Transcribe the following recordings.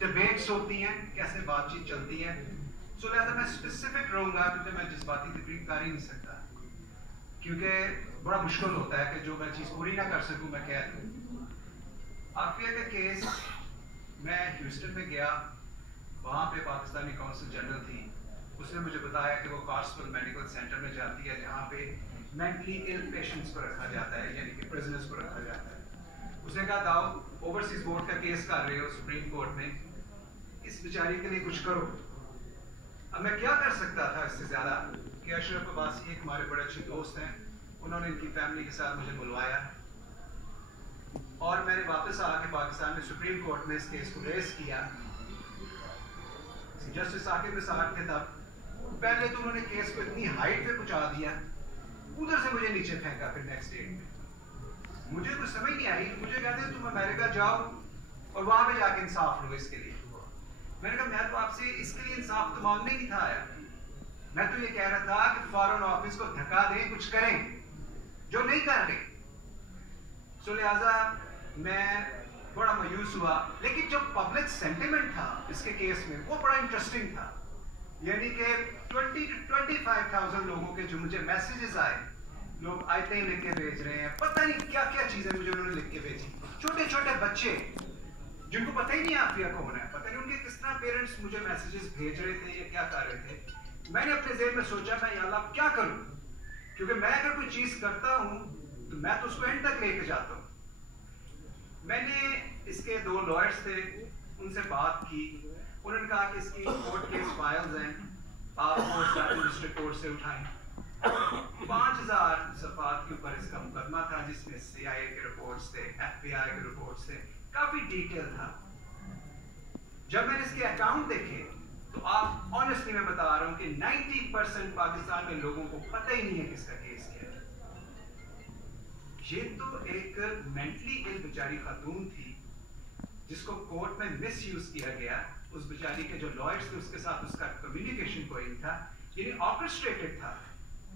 Debates होती हैं, कैसे बातचीत चलती है। सो लिहाजा मैं स्पेसिफिक रहूँगा क्योंकि मैं जिस बात की तकरीर कर ही नहीं सकता, क्योंकि बड़ा मुश्किल होता है कि जो मैं चीज़ पूरी ना कर सकूँ मैं कह दूँ। आफिया का केस, मैं ह्यूस्टन में गया, वहाँ पे पाकिस्तानी काउंसिल जनरल थी, उसने मुझे बताया कि वो कार्सफुल मेडिकल सेंटर में जाती है जहाँ पे मेंटली इल पेशेंट्स को रखा जाता है, यानी कि प्रिजनर्स को रखा जाता है। उसने कहा दाऊद ओवरसीज बोर्ड का केस कर रहे हो सुप्रीम कोर्ट में, इस बेचारी के लिए कुछ करो। अब मैं क्या कर सकता था इससे ज्यादा कि अशरफ अब्बासी एक हमारे बड़े अच्छे दोस्त हैं, उन्होंने इनकी फैमिली के साथ मुझे बुलवाया और मैंने वापस आके पाकिस्तान में सुप्रीम कोर्ट में इस केस को रेस किया। जस्टिस साकिब निसार थे तब। पहले तो उन्होंने केस को इतनी हाइट पे पहुंचा दिया, उधर से मुझे नीचे फेंका। फिर नेक्स्ट डे में मुझे कुछ समझ नहीं आई, मुझे कहते तुम अमेरिका जाओ और वहां पे जाके इंसाफ लो इसके लिए। मैंने कहा मैं तो आपसे इसके लिए इंसाफ तो मांगने नहीं था आया, मैं तो ये कह रहा था कि फॉरेन ऑफिस को धक्का दें, कुछ करें, जो नहीं कर रहे। सो लिहाजा मैं बड़ा मायूस हुआ। लेकिन जो पब्लिक सेंटिमेंट था इसके केस में वो बड़ा इंटरेस्टिंग था, यानी कि 20 to 25,000 लोगों के जो मुझे मैसेजेस आए, लोग आयतें लिख के भेज रहे हैं, पता नहीं क्या क्या चीजें मुझे उन्होंने लिख के भेजी। छोटे छोटे बच्चे जिनको पता ही नहीं आफिया कौन है, पता नहीं उनके किस तरह पेरेंट्स मुझे मैसेजेस भेज रहे थे या क्या कर रहे थे। मैंने अपने ज़हन में सोचा मैं या अल्लाह क्या करूं, क्योंकि मैं अगर कोई चीज करता हूं तो मैं तो उसको एंड तक लेके जाता हूं। मैंने इसके 2 लॉयर्स थे, उनसे बात की, उन्होंने कहा कि इसकी कोर्ट केस फाइल्स हैं, आप वो डिस्ट्रिक्ट कोर्ट से उठाएं। 5000 सफात के ऊपर इसका मुकदमा था, जिसमें CIA के रिपोर्ट्स थे, FBI के रिपोर्ट्स थे, काफी डिटेल था। जब मैंने इसके अकाउंट देखे तो आप ऑनेस्टली मैं बता रहा हूं कि 90% पाकिस्तान में लोगों को पता ही नहीं है किसका केस क्या है। ये तो एक मेंटली इल बेचारी खातून थी जिसको कोर्ट में मिसयूज किया गया। उस बेचारी के जो लॉयर्स थे उसके साथ उसका कम्युनिकेशन कोई नहीं था, यानी ऑर्केस्ट्रेटेड था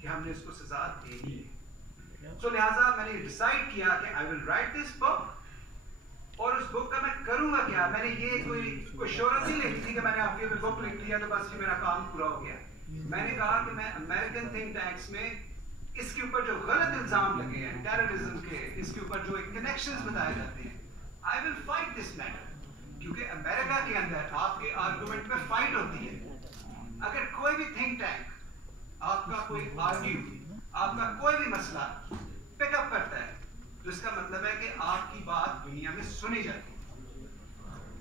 कि हमने इसको सजा देनी है। सो लिहाजा मैंने डिसाइड किया कि I will write this book, और उस बुक का मैं करूंगा क्या। मैंने ये कोई शोहरत नहीं लिखी थी कि मैंने आफिया में बुक लिख लिया तो बस ये मेरा काम पूरा हो गया। मैंने कहा कि मैं अमेरिकन थिंक टैंक्स में इसके ऊपर जो गलत इल्जाम लगे हैं टेररिज्म के, इसके ऊपर जो कनेक्शंस बताए जाते हैं, I will fight this matter. क्योंकि अमेरिका के अंदर आपके आर्गुमेंट में फाइट होती है। अगर कोई भी थिंक टैंक आपका कोई आर्ग्यू, आपका कोई भी मसला पिकअप करता है तो इसका मतलब है कि आपकी बात दुनिया में सुनी जाती है।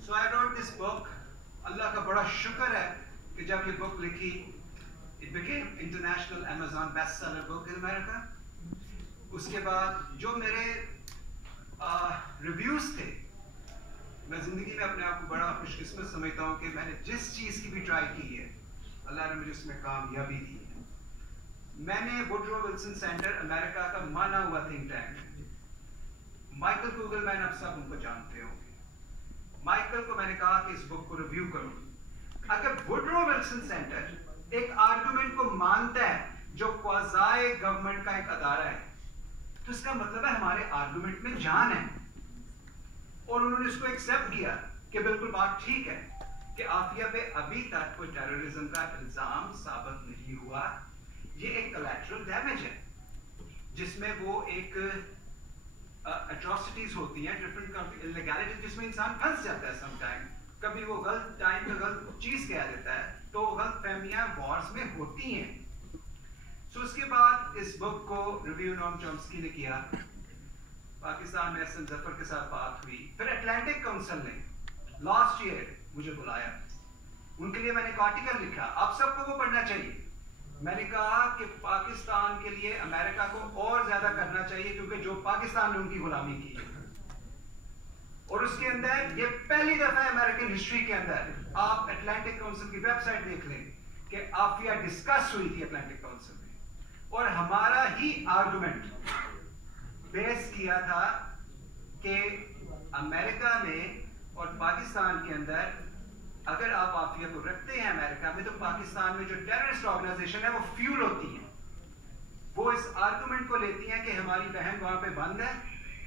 सो आई रोट दिस बुक। अल्लाह का बड़ा शुक्र है कि जब ये बुक लिखी, it became international Amazon best seller book in America. उसके बाद जो मेरे रिव्यूज थे, मैं जिंदगी में अपने आप को बड़ा खुशकिस्मत समझता हूँ कि मैंने जिस चीज की भी ट्राई की है अल्लाह ने मुझे उसमें कामयाबी दी है। मैंने वुडरो विल्सन सेंटर, अमेरिका का माना हुआ थिंक टैंक, माइकल गूगलमैन, आप सब उनको जानते होंगे। माइकल को मैंने कहा कि इस बुक को रिव्यू करो। अगर वुडरो विल्सन सेंटर एक आर्गुमेंट को मानता है जो क्वाज़ाई गवर्नमेंट का एक अदारा है, तो इसका मतलब है हमारे आर्गुमेंट में जान है। और उन्होंने इसको एक्सेप्ट किया कि बिल्कुल बात ठीक है कि आफिया पे अभी तक कोई टेररिज्म का इल्जाम साबित नहीं हुआ। ये एक कोलैटरल डैमेज है जिसमें वो एक एट्रोसिटीज होती हैं, डिफरेंट इलीगैलिटीज, जिसमें इंसान फंस जाता है समटाइम। कभी वो गलत टाइम पे गलत चीज कह देता है, तो गलत फहमियां वॉर्स में होती हैं। सो उसके बाद इस बुक को रिव्यू नोम चॉम्स्की ने किया, पाकिस्तान में एहसन जफर के साथ बात हुई, फिर अटलांटिक काउंसिल ने लास्ट ईयर मुझे बुलाया, उनके लिए मैंने एक आर्टिकल लिखा, आप सबको वो पढ़ना चाहिए। मैंने कहा कि पाकिस्तान के लिए अमेरिका को और ज्यादा करना चाहिए क्योंकि जो पाकिस्तान ने उनकी गुलामी की है। और उसके अंदर ये पहली दफा अमेरिकन हिस्ट्री के अंदर, आप अटलांटिक काउंसिल की वेबसाइट देख लें कि आफिया डिस्कस हुई थी अटलांटिक काउंसिल में, और हमारा ही आर्गुमेंट बेस किया था कि अमेरिका में और पाकिस्तान के अंदर अगर आप आफिया को रखते हैं अमेरिका में, तो पाकिस्तान में जो टेररिस्ट ऑर्गेनाइजेशन है वो फ्यूल होती है। वो इस आर्गुमेंट को लेती हैं कि हमारी बहन वहां पे बंद है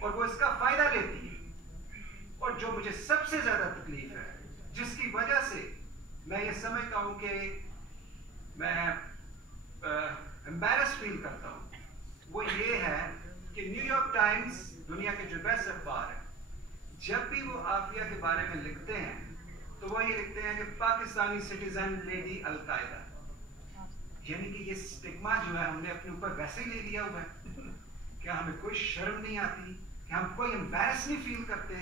और वो इसका फायदा लेती है। और जो मुझे सबसे ज्यादा तकलीफ है, जिसकी वजह से मैं ये समझता हूं कि मैं एम्बैरस फील करता हूं, वो ये है कि न्यूयॉर्क टाइम्स दुनिया के जो बेस्ट अखबार है, जब भी वो आफिया के बारे में लिखते हैं तो वो ये लिखते हैं कि पाकिस्तानी सिटीजन लेडी अलकायदा, यानी कि ये स्टिग्मा जो है हमने अपने ऊपर वैसे ही ले लिया हुआ है। क्या हमें कोई शर्म नहीं आती कि हम कोई एम्बैरस नहीं फील करते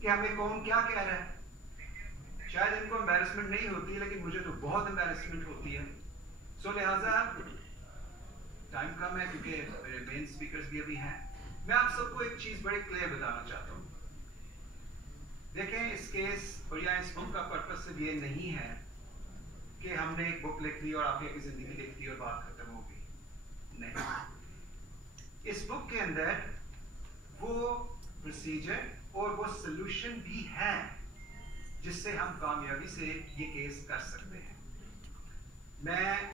कि हमें कौन क्या कह रहा है? शायद इनको एम्बैरसमेंट नहीं होती, लेकिन मुझे तो बहुत एम्बैरसमेंट होती है। सो लिहाजा टाइम कम है क्योंकि मेरे मेन स्पीकर्स भी अभी हैं। मैं आप सबको एक चीज बड़ी क्लियर बताना चाहता हूँ। देखें, इस केस और या इस बुक का पर्पस सिर्फ ये नहीं है कि हमने एक बुक लिख ली और आफिया की जिंदगी लिख दी और बात खत्म हो गई। नहीं, इस बुक के अंदर वो प्रोसीजर और वो सॉल्यूशन भी है जिससे हम कामयाबी से ये केस कर सकते हैं। मैं